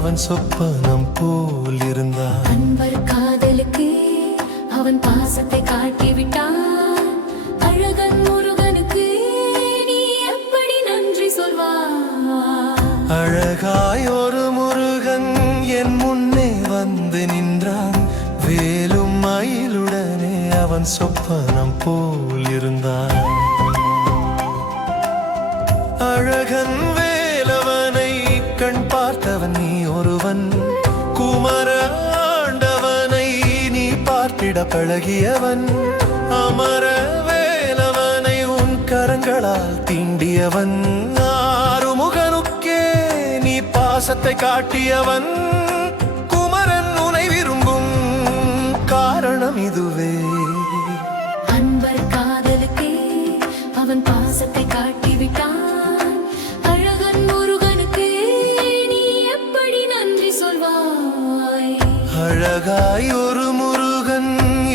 அவன் சொப்பனம் போல் இருந்தான். அன்பர் காதலுக்கு அவன் பாசத்தை காட்டிவிட்டான். அழகன் முருகனுக்கு நீ எப்படி நன்றி சொல்வாய்? அழகாய் ஒரு முருகன் என் முன்னே வந்து நின்றான். வேலும் மயிலுடனே அவன் சொப்பனம் போல் இருந்தான். அழகன் வேலவனை கண் பார்த்தவன் நீ ஒருவன். குமர ஆண்டவனை நீ பார்த்திட பழகியவன். அமர வேலவனை உன் கரங்களால் தீண்டியவன். ஆறுமுகனுக்கே நீ பாசத்தை காட்டியவன். குமரன் உனை விரும்பும் காரணம் இதுவே. அன்பர் காதலுக்கு அவன் பாசத்தை காட்டிவிட்டான். அழகன் முருகனுக்கு நீ எப்படி நன்றி சொல்வாய்? அழகாய் ஒரு முருகன்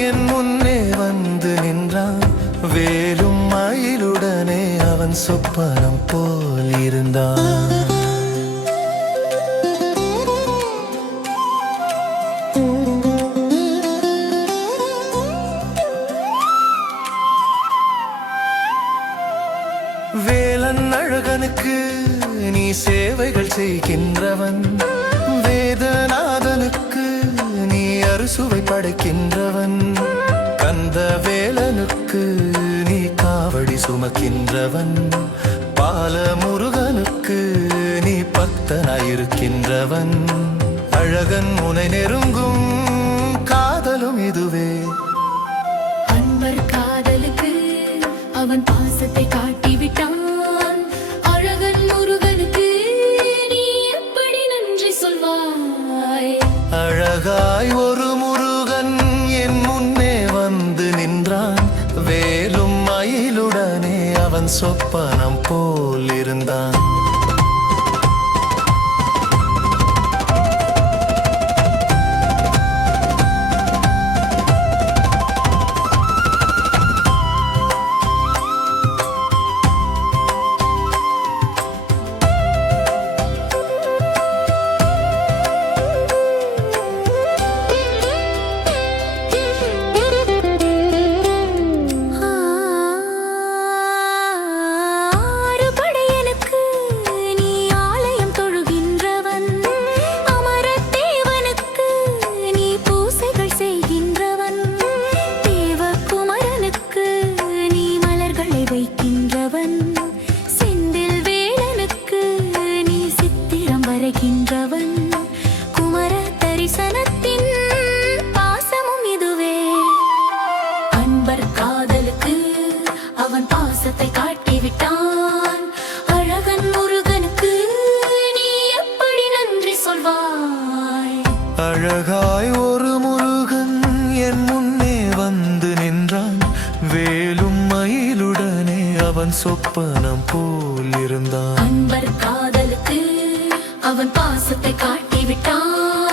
என் முன்னே வந்து நின்றான். வேலும் மயிலுடனே அவன் சொப்பனம் போல் இருந்தான். வேலன் அழகனுக்கு நீ சேவைகள் செய்கின்றவன். வேதநாதனுக்கு நீ அறுசுவை படைக்கின்றவன். கந்த வேலனுக்கு நீ காவடி சுமக்கின்றவன். பால முருகனுக்கு நீ பக்தனாயிருக்கின்றவன். அழகன் உனை நெருங்கும் காதலும் இதுவே. அன்பர் காதலுக்கு அவன் பாசத்தை காட்டிவிட்டான். அழகன் முருகனுக்கு நீ எப்படி நன்றி சொல்வாய்? அழகாய் ஒரு முருகன் என் முன்னே வந்து நின்றான். வேலும் மயிலுடனே அவன் சொப்பனம் போல் இருந்தான். செந்தில் வேலனுக்கு நீ சித்திரம் வரைகின்றவன். குமர தரிசனத்தின் பாசமும் இதுவே. அன்பர் காதலுக்கு அவன் பாசத்தை காட்டிவிட்டான். அழகன் முருகனுக்கு நீ எப்படி நன்றி சொல்வாய்? அழகாய் ஒரு முருகன் என் முன்னே வந்து நின்றான். வேலும் மயிலுடனே அவன் சொப்பனம் போல் இருந்தான். அன்பர் காதலுக்கு அவன் பாசத்தை காட்டிவிட்டான்.